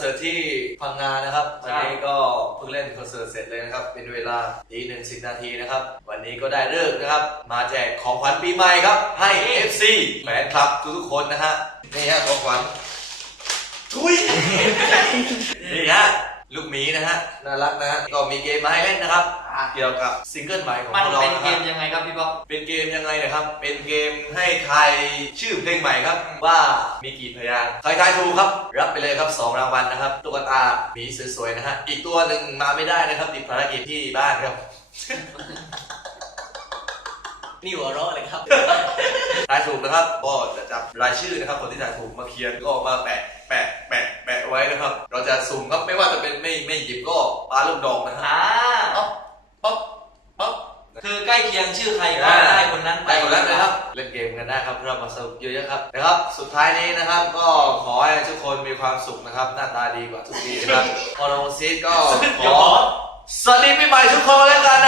สิร์ตที่พังงานะครับวันนี้ก็เพิ่งเล่นคอนเสิร์ตเสร็จเลยนะครับ เป็นเวลาตีหนึ่งสิบนาทีนะครับ วันนี้ก็ได้เลิกษ์นะครับ มาแจกของขวัญปีใหม่ครับ ให้ FC แฟนคลับทุกๆคนนะฮะนี่ฮะของขวัญทุยนี่ฮะลูกหมี นะฮะน่ารักนะฮะก็มีเกมมาให้เล่นนะครับเกี่ยวกับซิงเกิลใหม่ของมันพวกเราเป็นนะเกครับมยังไงครับพี่ป๊อปเป็นเกมยังไงนะครับ เป็นเกมให้ทายชื่อเพลงใหม่ครับ ว่ามีกี่พยางค์ใครทายถูกครับ รับไปเลยครับสองรางวัลนะครับตุ๊กตาหมีสวยๆนะฮะอีกตัวหนึ่งมาไม่ได้นะครับ ติดภารกิจที่บ้านครับ นี่หัวเราะเลยครับ ทายถูกนะครับก็จะจับรายชื่อนะครับ คนที่ทายถูกมาเขียนก็มาแปะ ไว้นะครับ เราจะสุ่มครับไม่ว่าจะเป็นไม่ไม่หยิบก็ปาลูกดอกนะครับอ่าป๊อปป๊อปป๊อปคือใกล้เคียงชื่อใครก็อ่าได้คนนั้นไปไปหมดแล้วนะครับ เล่นเกมกันได้ครับเรามาสนุกเยอะๆครับนะครับ สุดท้ายนี้นะครับ ก็ขอให้ทุกคนมีความสุขนะครับ หน้าตาดีกว่าทุกปีนะครับพอลงซีดก็ขอสวัสดีปีใหม่ทุกคนแล้วกันนะฮะ